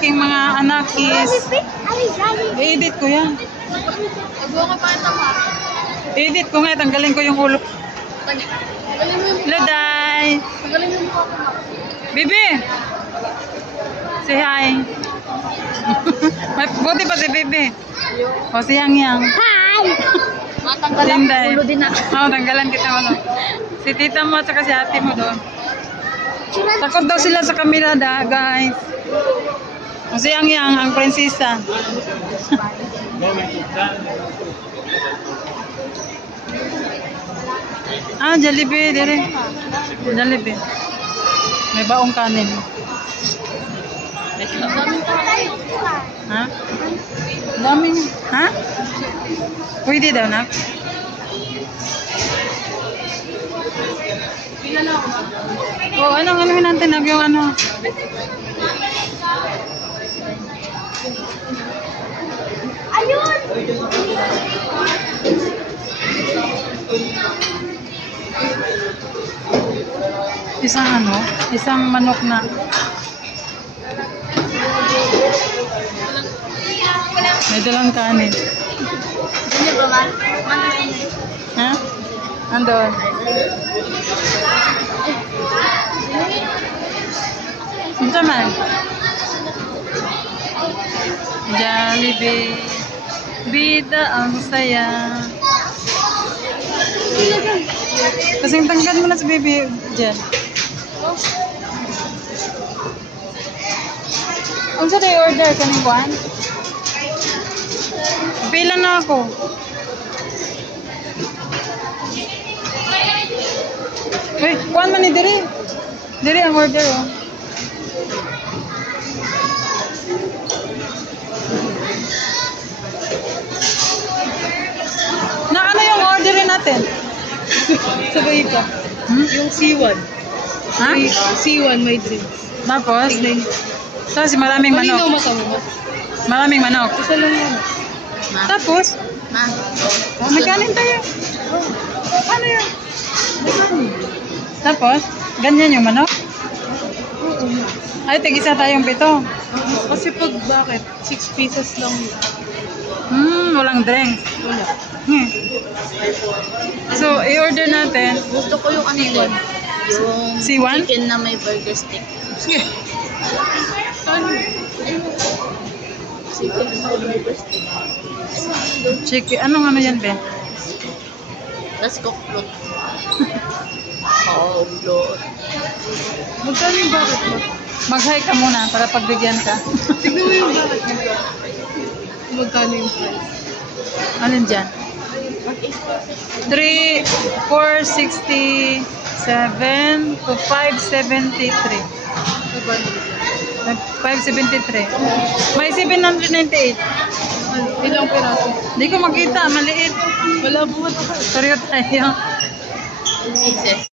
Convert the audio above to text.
aking mga anak is... I-edit ko yan. I-edit ko nga, tanggalin ko yung ulo. Luday! Bibi! Say hi! Buti pa si Bibi. O si Yang Yang. Hi! Matanggalan ko ulo din na. Oo, tanggalan kita mo. Si tita mo at saka si ate mo doon. Takot daw sila sa camera guys. O si Yang Yang, ang prinsesa. Jollibee, dire. Jollibee. May baong kanin. Ha? Daming. Ha? Pwede daw na. Oh, anong natin yung ano? Ayun! Isang manok na. May dalang kanin. Ganyan ba, ma? Ha? Andun. Ito man. Jollibee. Bida ang saya. Kasing tanggal mo na sa baby dyan. Unsa day order kaning kuan? Pila na ako. Wait, kuan man ni diri. Diri ang order oh. Na ano yung orderin natin? Sabay ka. Yung C1. Ha? C1 may drink. Tapos? Tignan. Tapos maraming manok. Malinaw mata mo. Maraming manok. Isa lang yan. Tapos? Ma. May kanin tayo. Ano yun? Tapos? Ganyan yung manok? Oo. Ay, tig-isa tayong 7. Kasi pag bakit? 6 pieces lang yun. Walang drinks. Wala. So, i-order natin. Gusto ko yung ano yun. Yung C1? chicken na may burger stick. Sige. Ano? Chicken na may burger stick. Chicken. Anong ano yan, be? Let's cook float. Oh, float. Magkano yung bakit mo? Mag-hi ka muna para pagbigyan ka. Tignan mo yung bakit mo. Magkano yung price? Alin dyan? 3, 4, 67 to 573. 573. May 798. Ilang piraso? Hindi ko makita, maliit. Wala buwan ako. Sorry tayo. Pieces.